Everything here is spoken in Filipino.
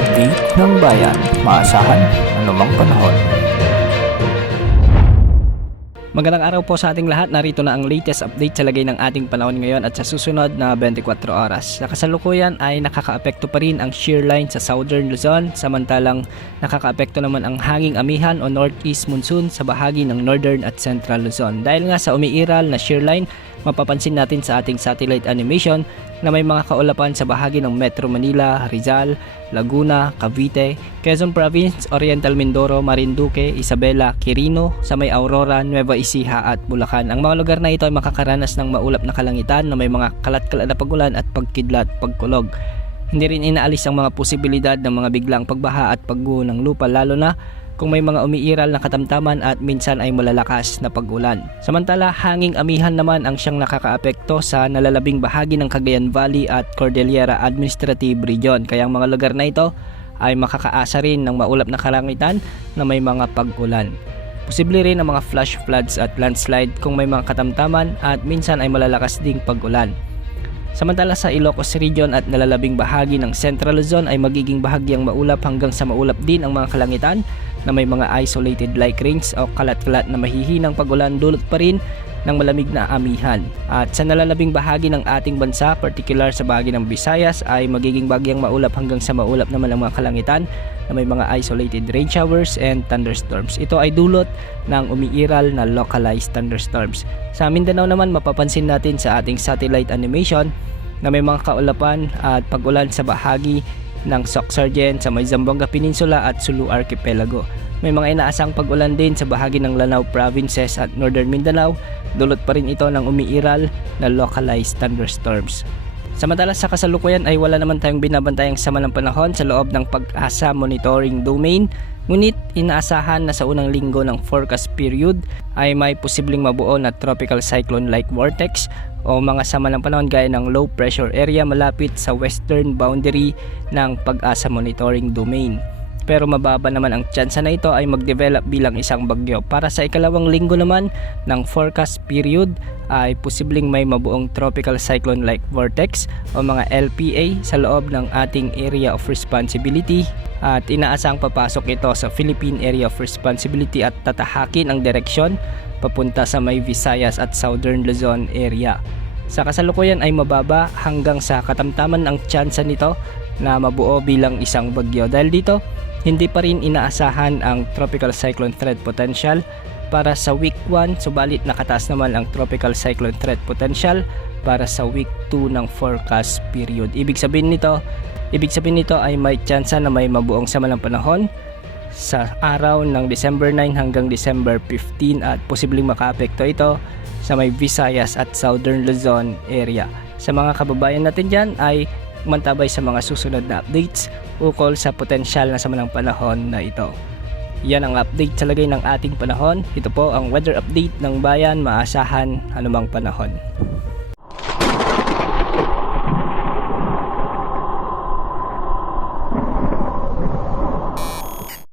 update ng bayan, maasahan anumang panahon. Magandang araw po sa ating lahat. Narito na ang latest update sa lagay ng ating panahon ngayon at sa susunod na 24 oras. Sa kasalukuyan ay nakakaapekto pa rin ang shear line sa Southern Luzon, samantalang nakakaapekto naman ang hanging amihan o northeast monsoon sa bahagi ng Northern at Central Luzon. Dahil nga sa umiiral na shear line, mapapansin natin sa ating satellite animation na may mga kaulapan sa bahagi ng Metro Manila, Rizal, Laguna, Cavite, Quezon Province, Oriental Mindoro, Marinduque, Isabela, Quirino, sa may Aurora, Nueva Ecija at Bulacan. Ang mga lugar na ito ay makakaranas ng maulap na kalangitan na may mga kalat-kalat na pagulan at pagkidlat, pagkulog. Hindi rin inaalis ang mga posibilidad ng mga biglang pagbaha at pagguho ng lupa, lalo na kung may mga umiiral na katamtaman at minsan ay malalakas na pag-ulan. Samantala, hanging amihan naman ang siyang nakakaapekto sa nalalabing bahagi ng Cagayan Valley at Cordillera Administrative Region. Kaya ang mga lugar na ito ay makakaasa rin ng maulap na kalangitan na may mga pag-ulan. Posible rin ang mga flash floods at landslide kung may mga katamtaman at minsan ay malalakas ding pag-ulan. Samantala sa Ilocos Region at nalalabing bahagi ng Central Luzon ay magiging bahagyang maulap hanggang sa maulap din ang mga kalangitan na may mga isolated light rains o kalat-kalat na mahihinang pag-ulan, dulot pa rin ng malamig na amihan. At sa nalalabing bahagi ng ating bansa, particular sa bahagi ng Visayas, ay magiging bahagyang maulap hanggang sa maulap naman ang mga kalangitan na may mga isolated rain showers and thunderstorms. Ito ay dulot ng umiiral na localized thunderstorms. Sa Mindanao naman, mapapansin natin sa ating satellite animation na may mga kaulapan at pag-ulan sa bahagi ng Soc-Sargen sa may Zamboanga Peninsula at Sulu Archipelago. May mga inaasang pag-ulan din sa bahagi ng Lanao Provinces at Northern Mindanao, dulot pa rin ito ng umiiral na localized thunderstorms. Samantala sa kasalukuyan ay wala naman tayong binabantayang sama ng panahon sa loob ng Pag-asa Monitoring Domain, ngunit inaasahan na sa unang linggo ng forecast period ay may posibleng mabuo na tropical cyclone-like vortex o mga sama ng panahon gaya ng low pressure area malapit sa western boundary ng Pag-asa Monitoring Domain. Pero mababa naman ang tsansa na ito ay mag-develop bilang isang bagyo. Para sa ikalawang linggo naman ng forecast period ay posibleng may mabuong tropical cyclone-like vortex o mga LPA sa loob ng ating area of responsibility at inaasang papasok ito sa Philippine Area of Responsibility at tatahakin ang direksyon papunta sa may Visayas at Southern Luzon area. Sa kasalukuyan ay mababa hanggang sa katamtaman ang tsansa nito na mabuo bilang isang bagyo. Dahil dito, hindi pa rin inaasahan ang tropical cyclone threat potential para sa week 1, subalit nakataas naman ang tropical cyclone threat potential para sa week 2 ng forecast period. Ibig sabihin nito ay may tsansa na may mabuong sama ng panahon sa araw ng December 9 hanggang December 15 at posibleng makaapekto ito sa may Visayas at Southern Luzon area. Sa mga kababayan natin dyan ay mantabay sa mga susunod na updates ukol sa potensyal na sama ng panahon na ito. Yan ang update sa lagay ng ating panahon. Ito po ang weather update ng bayan, maasahan anumang panahon.